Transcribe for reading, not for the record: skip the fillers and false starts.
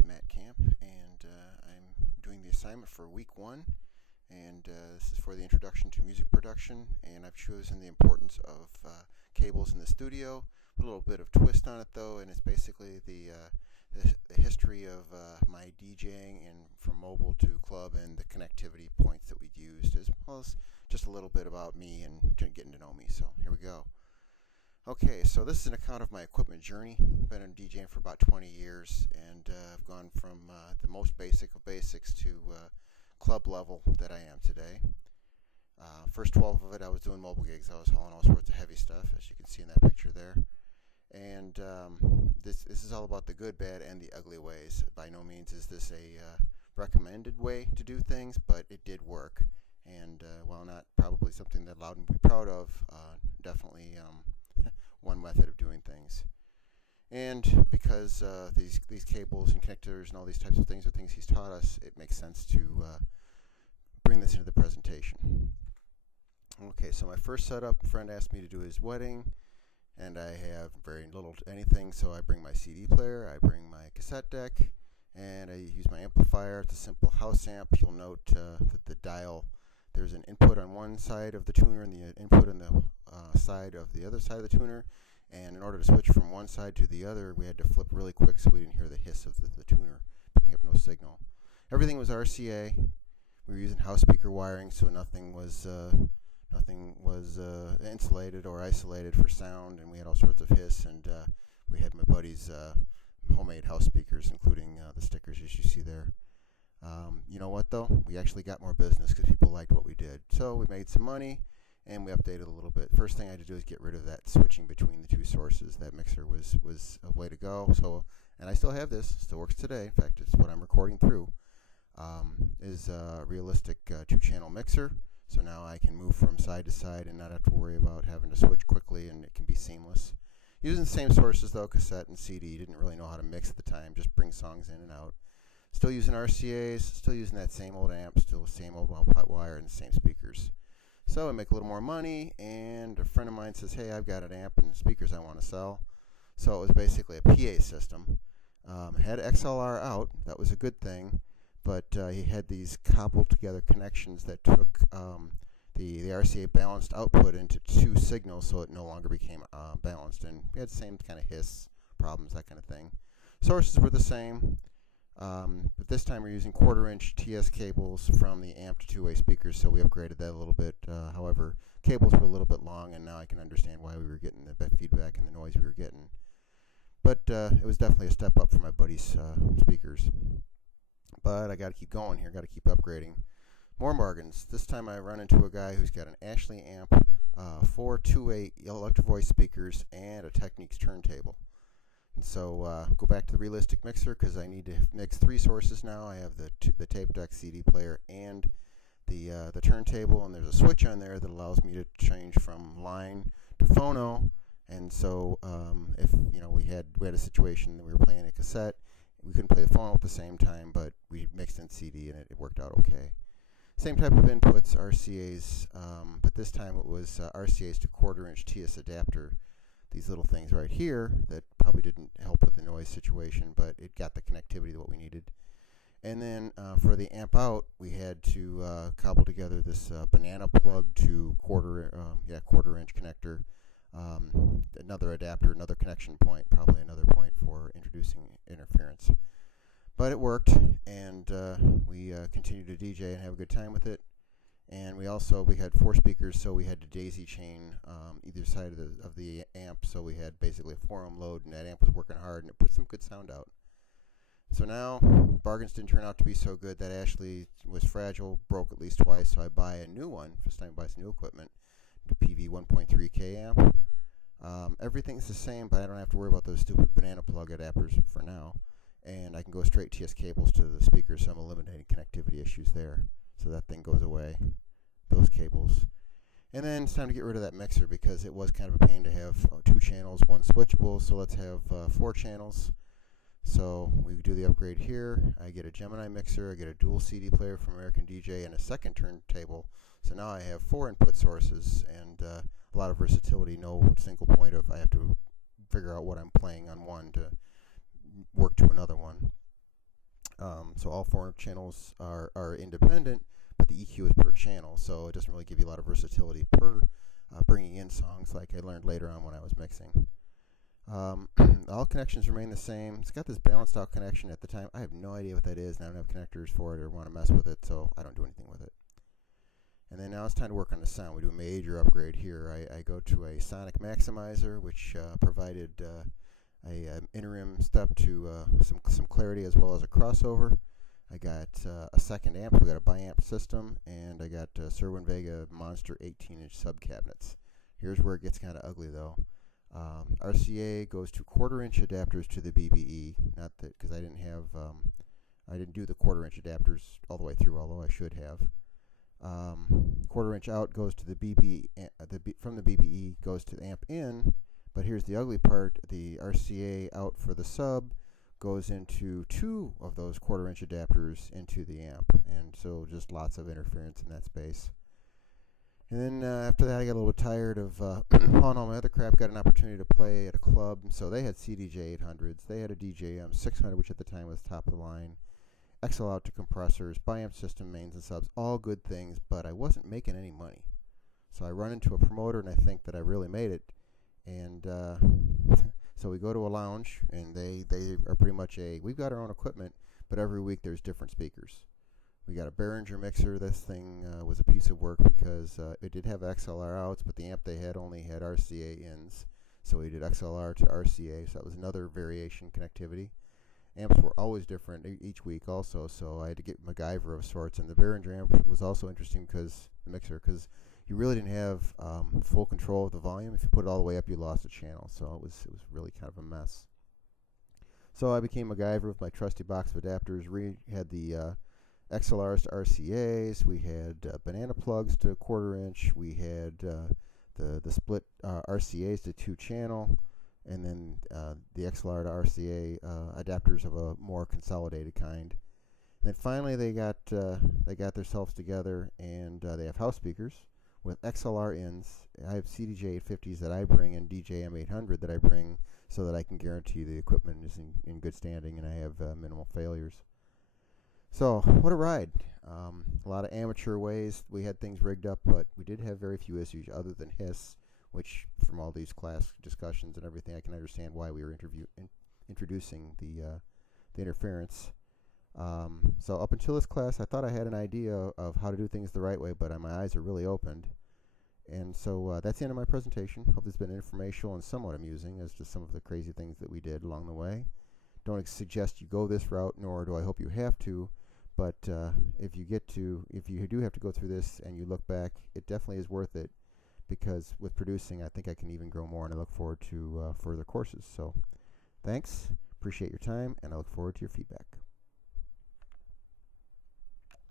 is Matt Camp, and I'm doing the assignment for week 1, and this is for the introduction to music production, and I've chosen the importance of cables in the studio, with a little bit of twist on it though, and it's basically the history of my DJing and from mobile to club and the connectivity points that we'd used, as well as just a little bit about me and getting to know me. So here we go. Okay, so this is an account of my equipment journey. Been in DJing for about 20 years, and I've gone from the most basic of basics to club level that I am today. First 12 of it, I was doing mobile gigs. I was hauling all sorts of heavy stuff, as you can see in that picture there. And this is all about the good, bad, and the ugly ways. By no means is this a recommended way to do things, but it did work. And while not probably something that Loudon would be proud of, definitely one method of doing things. And because these cables and connectors and all these types of things are things he's taught us, it makes sense to bring this into the presentation. Okay, so my first setup, a friend asked me to do his wedding, and I have very little to anything, so I bring my CD player, I bring my cassette deck, and I use my amplifier. It's a simple house amp. You'll note that the dial, there's an input on one side of the tuner and the input on the side of the other side of the tuner, and in order to switch from one side to the other, we had to flip really quick so we didn't hear the hiss of the tuner, picking up no signal. Everything was RCA. We were using house speaker wiring, so nothing was insulated or isolated for sound, and we had all sorts of hiss, and we had my buddy's homemade house speakers, including the stickers as you see there. You know what though? We actually got more business because people liked what we did. So we made some money and we updated a little bit. First thing I had to do is get rid of that switching between the two sources. That mixer was a way to go. So, and I still have this, still works today. In fact, it's what I'm recording through. Is a realistic 2-channel mixer. So now I can move from side to side and not have to worry about having to switch quickly, and it can be seamless. Using the same sources though, cassette and CD. Didn't really know how to mix at the time, just bring songs in and out. Still using RCAs, still using that same old amp, still the same old output wire and the same speakers. So I make a little more money, and a friend of mine says, hey, I've got an amp and speakers I want to sell. So it was basically a PA system. Had XLR out, that was a good thing, but he had these cobbled together connections that took the RCA balanced output into 2 signals, so it no longer became balanced, and we had the same kind of hiss problems, that kind of thing. Sources were the same. But this time we're using 1/4-inch TS cables from the amp to 2-way speakers, so we upgraded that a little bit. However, cables were a little bit long, and now I can understand why we were getting the feedback and the noise we were getting. But it was definitely a step up for my buddy's speakers. But I got to keep going here, got to keep upgrading. More bargains. This time I run into a guy who's got an Ashley amp, 4 2-way electro voice speakers, and a Technics turntable. And so go back to the realistic mixer because I need to mix 3 sources now. I have the tape deck, CD player, and the turntable, and there's a switch on there that allows me to change from line to phono. And so if we had a situation that we were playing a cassette, we couldn't play the phono at the same time, but we mixed in CD and it worked out okay. Same type of inputs, RCAs, but this time it was RCAs to 1/4-inch TS adapter. These little things right here that probably didn't help with the noise situation, but it got the connectivity to what we needed. And then for the amp out, we had to cobble together this banana plug to 1/4-inch connector, another adapter, another connection point, probably another point for introducing interference. But it worked, and we continued to DJ and have a good time with it. And we had 4 speakers, so we had to daisy chain either side of the amp, so we had basically a 4-ohm load, and that amp was working hard, and it put some good sound out. So now, bargains didn't turn out to be so good. That Ashley was fragile, broke at least twice, so I buy a new one. First time I buy some new equipment, the PV 1.3K amp. Everything's the same, but I don't have to worry about those stupid banana plug adapters for now. And I can go straight TS cables to the speakers, so I'm eliminating connectivity issues there. So that thing goes away, those cables. And then it's time to get rid of that mixer because it was kind of a pain to have 2 channels, 1 switchable, so let's have 4 channels. So we do the upgrade here. I get a Gemini mixer, I get a dual CD player from American DJ, and a second turntable. So now I have 4 input sources and a lot of versatility, no single point of I have to figure out what I'm playing on one to work to another one. So all 4 channels are independent, but the EQ is per channel, so it doesn't really give you a lot of versatility per bringing in songs like I learned later on when I was mixing. All connections remain the same. It's got this balanced out connection at the time. I have no idea what that is, and I don't have connectors for it or want to mess with it, so I don't do anything with it. And then now it's time to work on the sound. We do a major upgrade here. I go to a sonic maximizer, which provided a interim step to some clarity as well as a crossover. I got a second amp. We got a biamp system, and I got Serwin Vega Monster 18-inch sub cabinets. Here's where it gets kind of ugly, though. RCA goes to 1/4-inch adapters to the BBE. Not that because I didn't do the 1/4-inch adapters all the way through, although I should have. 1/4-inch out goes to the BBE. From the BBE goes to the amp in. But here's the ugly part: the RCA out for the sub goes into 2 of those 1/4-inch adapters into the amp, and so just lots of interference in that space. And then after that, I got a little bit tired of hauling all my other crap. Got an opportunity to play at a club, so they had CDJ 800s. They had a DJM 600, which at the time was top of the line. XL out to compressors, biamp system, mains and subs, all good things, but I wasn't making any money. So I run into a promoter, and I think that I really made it. And so we go to a lounge, and they are pretty much we've got our own equipment, but every week there's different speakers. We got a Behringer mixer. This thing was a piece of work because it did have XLR outs, but the amp they had only had RCA ins. So we did XLR to RCA, so that was another variation connectivity. Amps were always different each week also, so I had to get MacGyver of sorts. And the Behringer amp was also interesting because the mixer, because you really didn't have full control of the volume. If you put it all the way up, you lost a channel, so it was really kind of a mess. So I became MacGyver with my trusty box of adapters. We had the XLRs to RCAs. We had banana plugs to 1/4-inch. We had the split RCAs to 2-channel, and then the XLR to RCA adapters of a more consolidated kind. And then finally, they got themselves together, and they have house speakers with XLR ins. I have CDJ 850s that I bring and DJM 800 that I bring so that I can guarantee the equipment is in good standing and I have minimal failures. So, what a ride. A lot of amateur ways. We had things rigged up, but we did have very few issues other than hiss, which from all these class discussions and everything, I can understand why we were introducing the interference. So up until this class, I thought I had an idea of how to do things the right way, but my eyes are really opened. And so that's the end of my presentation. Hope this has been informational and somewhat amusing as to some of the crazy things that we did along the way. Don't suggest you go this route, nor do I hope you have to. But if you do have to go through this and you look back, it definitely is worth it, because with producing, I think I can even grow more, and I look forward to further courses. So thanks, appreciate your time, and I look forward to your feedback.